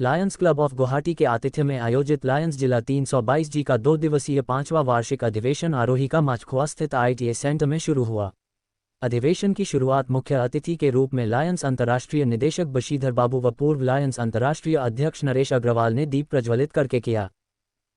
Lions club of Guwahati के आतिथ्य में आयोजित लायंस जिला 322G का 2 दिवसीय 5वां वार्षिक अधिवेशन आरोही का माचखुआ स्थित IITA सेंटर में शुरू हुआ। अधिवेशन की शुरुआत मुख्य अतिथि के रूप में लायंस अंतर्राष्ट्रीय निदेशक बशीधर बाबू व पूर्व लायंस अंतर्राष्ट्रीय अध्यक्ष नरेश अग्रवाल ने दीप प्रज्वलित करके किया।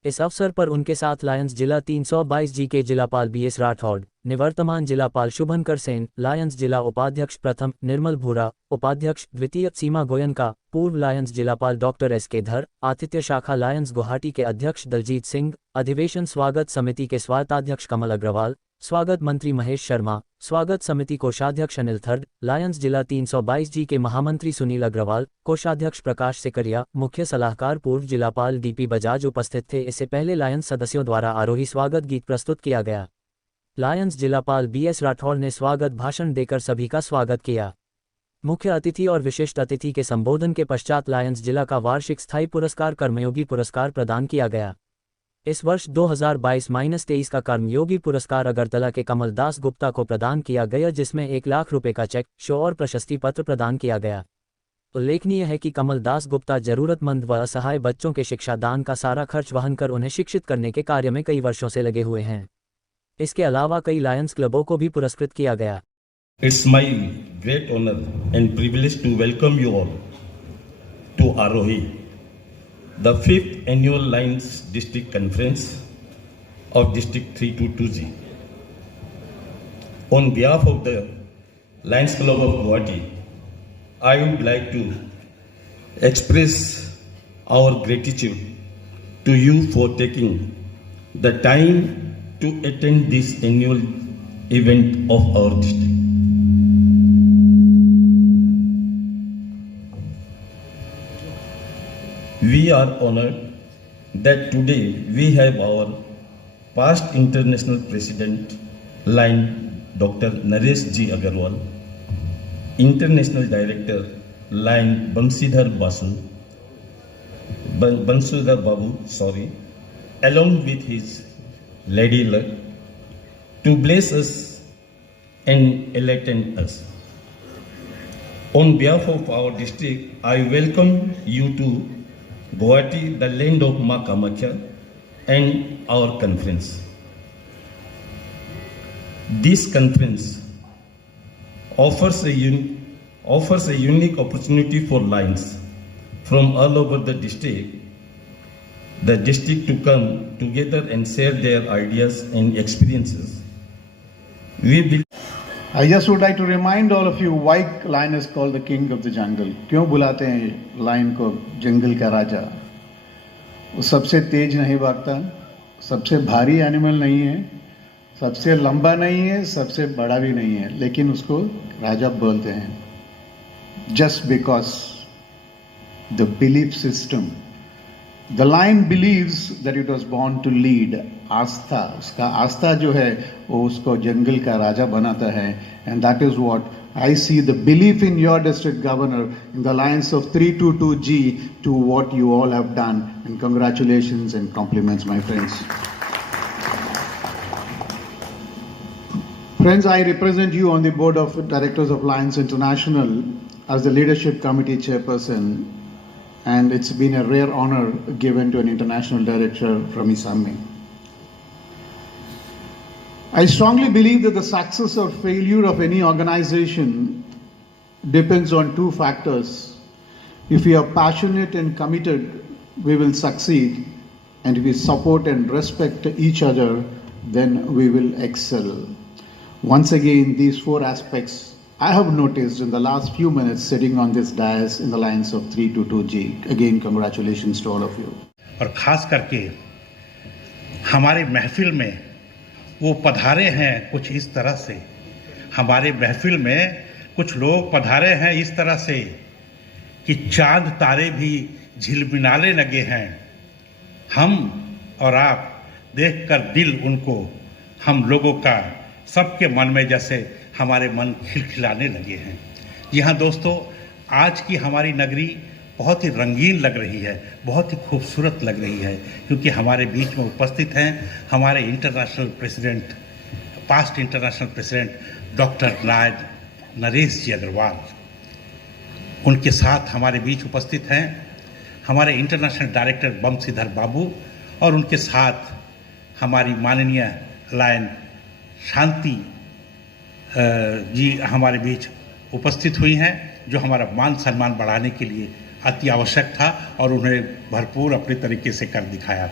इस अवसर पर उनके साथ लायंस जिला 322G के जिलापाल BS राठौड़, निवर्तमान जिलापाल शुभंकर सेन, लायंस जिला उपाध्यक्ष प्रथम निर्मल भूरा, उपाध्यक्ष द्वितीय सीमा गोयनका, पूर्व लायंस जिलापाल डॉक्टर SK धर, आतिथ्य शाखा लायंस गुवाहाटी के अध्यक्ष दलजीत सिंह, अधिवेशन स्वागत समिति के स्वागताध्यक्ष कमल अग्रवाल, स्वागत मंत्री महेश शर्मा, स्वागत समिति कोषाध्यक्ष अनिल थर्ड, लायंस जिला 322G के महामंत्री सुनील अग्रवाल, कोषाध्यक्ष प्रकाश सिकरिया, मुख्य सलाहकार पूर्व जिलापाल DP बजाज उपस्थित थे। इससे पहले लायंस सदस्यों द्वारा आरोही स्वागत गीत प्रस्तुत किया गया। लायंस जिलापाल BS राठौड़ ने स्वागत भाषण देकर सभी का स्वागत किया। मुख्य अतिथि और विशिष्ट अतिथि के संबोधन के पश्चात लायंस जिला का वार्षिक स्थायी पुरस्कार कर्मयोगी पुरस्कार प्रदान किया गया। इस वर्ष 2022-23 का कर्मयोगी पुरस्कार अगरतला के कमल दास गुप्ता को प्रदान किया गया, जिसमें 1 लाख रुपए का चेक, शो और प्रशस्ति पत्र प्रदान किया गया। उल्लेखनीय है कि कमल दास गुप्ता जरूरतमंद व असहाय बच्चों के शिक्षा दान का सारा खर्च वहन कर उन्हें शिक्षित करने के कार्य में कई वर्षों से लगे हुए हैं। इसके अलावा कई लायंस क्लबों को भी पुरस्कृत किया गया। It's my great honor and privilege to welcome you all to Arohi, the 5th annual Lions District Conference of District 322G. On behalf of the Lions Club of Guwahati, I would like to express our gratitude to you for taking the time to attend this annual event of our district. We are honored that today we have our past international president, Line Dr. Naresh G. Agarwal, international director, Line Bansidhar Babu, along with his lady luck, to bless us and enlighten us. On behalf of our district, I welcome you to Guwahati, the land of Ma Kamakhya, and our conference. This conference offers a unique opportunity for Lions from all over the district to come together and share their ideas and experiences. I just would like to remind all of you why lion is called the king of the jungle. क्यों बुलाते हैं lion को जंगल का राजा? वो सबसे तेज नहीं भागता, सबसे भारी एनिमल नहीं है, सबसे लंबा नहीं है, सबसे बड़ा भी नहीं है, लेकिन उसको राजा बोलते हैं। Just because the belief system, the lion believes that it was born to lead. आस्था, उसका आस्था जो है वो उसको जंगल का राजा बनाता है, and that is what I see the belief in your district governor in the Lions of 322G to what you all have done, and congratulations and compliments, my friends. Friends, I represent you on the board of directors of Lions International as the leadership committee chairperson, and it's been a rare honor given to an international director from ISAMME. I strongly believe that the success or failure of any organization depends on 2 factors. If we are passionate and committed, we will succeed, and if we support and respect each other, then we will excel. Once again, these 4 aspects I have noticed in the last few minutes sitting on this dais in the Lions of 322G. Again, congratulations to all of you. और खास करके हमारे महफिल में वो पधारे हैं कुछ इस तरह से, हमारे महफिल में कुछ लोग पधारे हैं इस तरह से कि चांद तारे भी झिलमिलाने लगे हैं। हम और आप देखकर दिल उनको, हम लोगों का सबके मन में जैसे हमारे मन खिलखिलाने लगे हैं। जी हाँ दोस्तों, आज की हमारी नगरी बहुत ही रंगीन लग रही है, बहुत ही खूबसूरत लग रही है, क्योंकि हमारे बीच में उपस्थित हैं हमारे international president, past international president doctor Naresh ji Agarwal. उनके साथ हमारे बीच उपस्थित हैं हमारे इंटरनेशनल डायरेक्टर बमसीधर बाबू और उनके साथ हमारी माननीय लायन शांति जी हमारे बीच उपस्थित हुई हैं, जो हमारा मान सम्मान बढ़ाने के लिए अति आवश्यक था और उन्हें भरपूर अपने तरीके से कर दिखाया।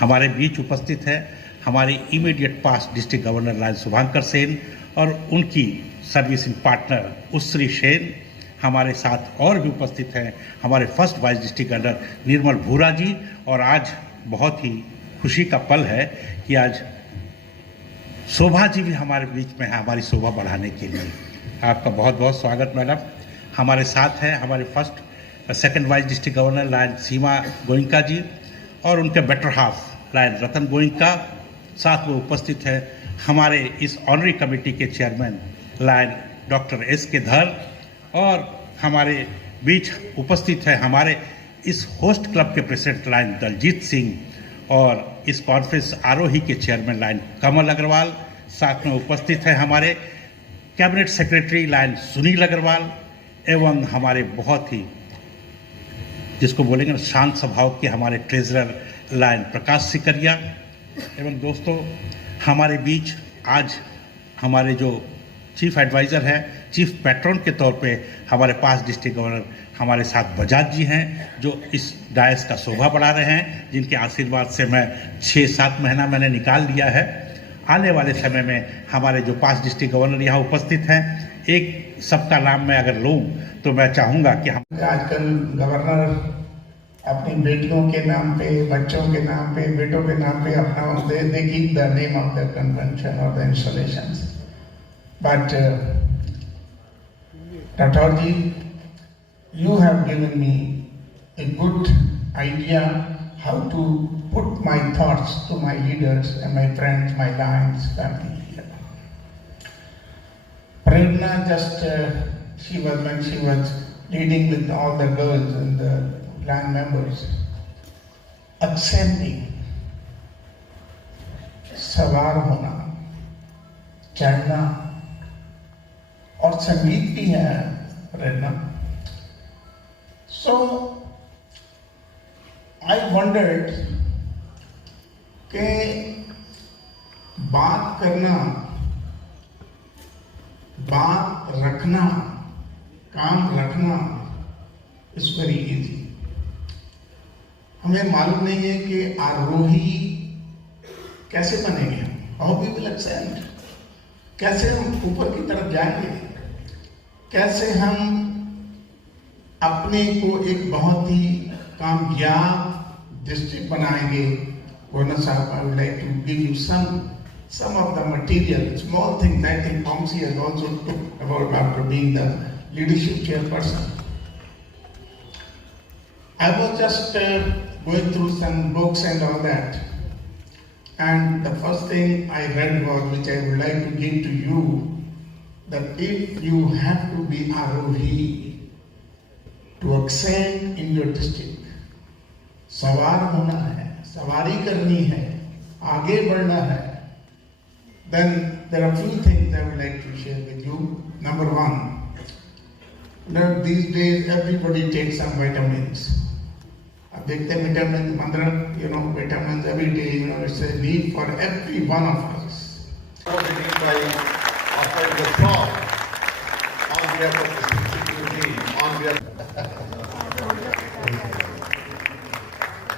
हमारे बीच उपस्थित है हमारे immediate past district governor lion Shubhankar Sen और उनकी सर्विसिंग पार्टनर उश्री सेन। हमारे साथ और भी उपस्थित हैं हमारे फर्स्ट वाइस डिस्ट्रिक्ट गवर्नर निर्मल भूरा जी। और आज बहुत ही खुशी का पल है कि आज शोभा जी भी हमारे बीच में है हमारी शोभा बढ़ाने के लिए। आपका बहुत बहुत स्वागत मैडम। हमारे साथ है हमारे second vice district governor lion Seema Goenka ji और उनके better half lion Ratan Goenka. साथ में उपस्थित है हमारे इस ऑनरी कमेटी के chairman lion doctor S K Dhar और हमारे बीच उपस्थित है हमारे इस होस्ट क्लब के प्रेसिडेंट लायन दलजीत सिंह और इस कॉन्फ्रेंस आरोही के चेयरमैन लायन कमल अग्रवाल। साथ में उपस्थित है हमारे cabinet secretary lion Sunil Agarwal एवं हमारे बहुत ही जिसको बोलेंगे शांत स्वभाव के हमारे ट्रेजरर लायन प्रकाश सिकरिया। एवं दोस्तों हमारे बीच आज हमारे जो चीफ एडवाइज़र है चीफ पैट्रन के तौर पे हमारे पास डिस्ट्रिक्ट गवर्नर हमारे साथ बजाज जी हैं, जो इस डायस का शोभा बढ़ा रहे हैं, जिनके आशीर्वाद से मैं 6-7 महीना मैंने निकाल लिया है। आने वाले समय में हमारे जो 5 डिस्ट्रिक्ट गवर्नर यहाँ उपस्थित हैं, एक सबका नाम मैं अगर लूँ तो मैं चाहूँगा कि हम आजकल गवर्नर अपनी बेटियों के नाम पे, बच्चों के नाम पे, बेटों के नाम पे अपना they keep the name of the convention और the installations. But Rathod ji, you have given me a good idea how to put my thoughts to my leaders and my friends, my Lions family here. Prerna just, when she was leading with all the girls and the clan members, accepting, सवार होना, चढ़ना और संगीत भी है प्रेरणा। So I wondered कि बात करना, बात रखना, काम रखना is very easy। हमें मालूम नहीं है कि आरोही कैसे बनेंगे, how we will ascend, कैसे हम ऊपर की तरफ जाएंगे, कैसे हम अपने को एक बहुत ही कामयाब डिस्ट्रिक्ट बनाएंगे। गवर्नर साहब, I would like to give you some of the material, small things I think Pomsi has also took about after being the leadership chairperson. I was just going through some books and all that, and the first thing I read was, which I would like to give to you, that if you have to be Arohi to ascend in your district, सवार होना है, सवारी करनी है, आगे बढ़ना है, then there are few things I would like to share with you. Number one, these days everybody takes some vitamins. अब देखते हैं vitamins, vitamins every day, it's a need for every one of us. By offering the song on behalf of the CCTV team, on behalf.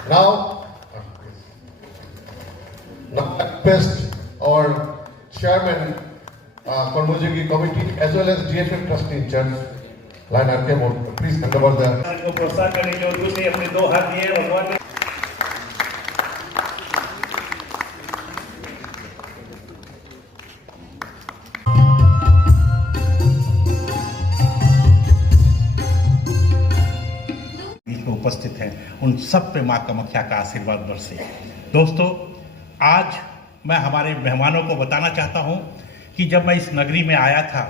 Now request our chairman, Kormujigi committee, as well as DFM trustee in charge, Lion RK, please hand over the. प्रोत्साहन करने के लिए दूसरे अपने 2 हाथ दिए भगवान ने। उपस्थित हैं, उन सब पे माँ कामाख्या का आशीर्वाद बरसे। दोस्तों, आज मैं हमारे मेहमानों को बताना चाहता हूँ कि जब मैं इस नगरी में आया था,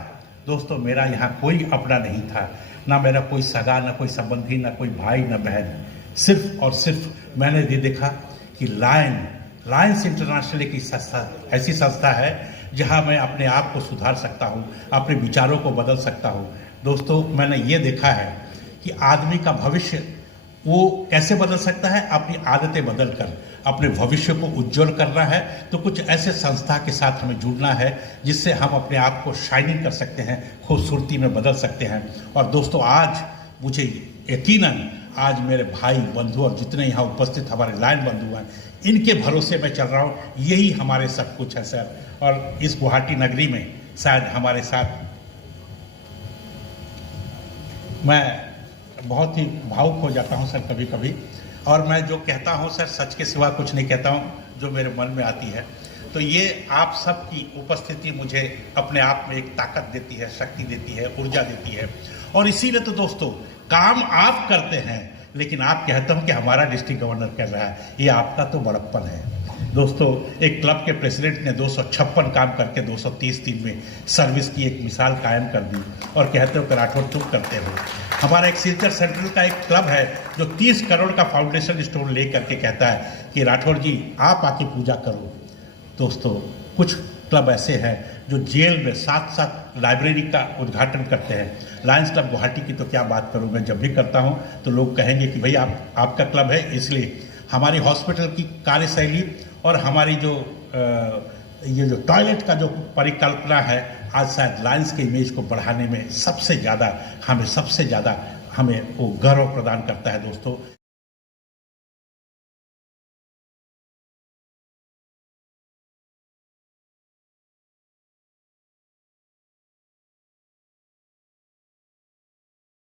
दोस्तों मेरा यहाँ कोई अपना नहीं था, ना मेरा कोई सगा, ना कोई संबंधी, ना कोई भाई, ना बहन। सिर्फ और सिर्फ मैंने ये देखा कि लायंस इंटरनेशनल एक ऐसी संस्था है जहाँ मैं अपने आप को सुधार सकता हूँ, अपने विचारों को बदल सकता हूँ। दोस्तों, मैंने ये देखा है कि आदमी का भविष्य वो कैसे बदल सकता है? अपनी आदतें बदल कर अपने भविष्य को उज्जवल करना है। तो कुछ ऐसे संस्था के साथ हमें जुड़ना है जिससे हम अपने आप को शाइनिंग कर सकते हैं, खूबसूरती में बदल सकते हैं। और दोस्तों, आज मुझे यकीनन आज मेरे भाई बंधु और जितने यहाँ उपस्थित हमारे लायन बंधु हैं, इनके भरोसे मैं चल रहा हूँ। यही हमारे सब कुछ है सर। और इस गुवाहाटी नगरी में शायद हमारे साथ मैं बहुत ही भावुक हो जाता हूं सर कभी कभी। और मैं जो कहता हूं सर, सच के सिवा कुछ नहीं कहता हूं, जो मेरे मन में आती है। तो ये आप सबकी उपस्थिति मुझे अपने आप में एक ताकत देती है, शक्ति देती है, ऊर्जा देती है। और इसीलिए तो दोस्तों, काम आप करते हैं लेकिन आप कहते हो कि हमारा डिस्ट्रिक्ट गवर्नर कर रहा है, ये आपका तो बड़प्पन है। दोस्तों, एक क्लब के प्रेसिडेंट ने 256 काम करके 230 दिन में सर्विस की एक मिसाल कायम कर दी और कहते हो कि राठौर तुम करते हो। हमारा एक सिल्चर सेंट्रल का एक क्लब है जो 30 करोड़ का फाउंडेशन स्टोन ले करके कहता है कि राठौर जी आप आके पूजा करो। दोस्तों, कुछ क्लब ऐसे हैं जो जेल में साथ साथ लाइब्रेरी का उद्घाटन करते हैं। लायंस क्लब गुवाहाटी की तो क्या बात करूं, मैं जब भी करता हूं तो लोग कहेंगे कि भाई आपका क्लब है। इसलिए हमारी हॉस्पिटल की कार्यशैली और हमारी जो ये जो टॉयलेट का जो परिकल्पना है, आज शायद लायंस के इमेज को बढ़ाने में सबसे ज़्यादा हमें वो गर्व प्रदान करता है। दोस्तों,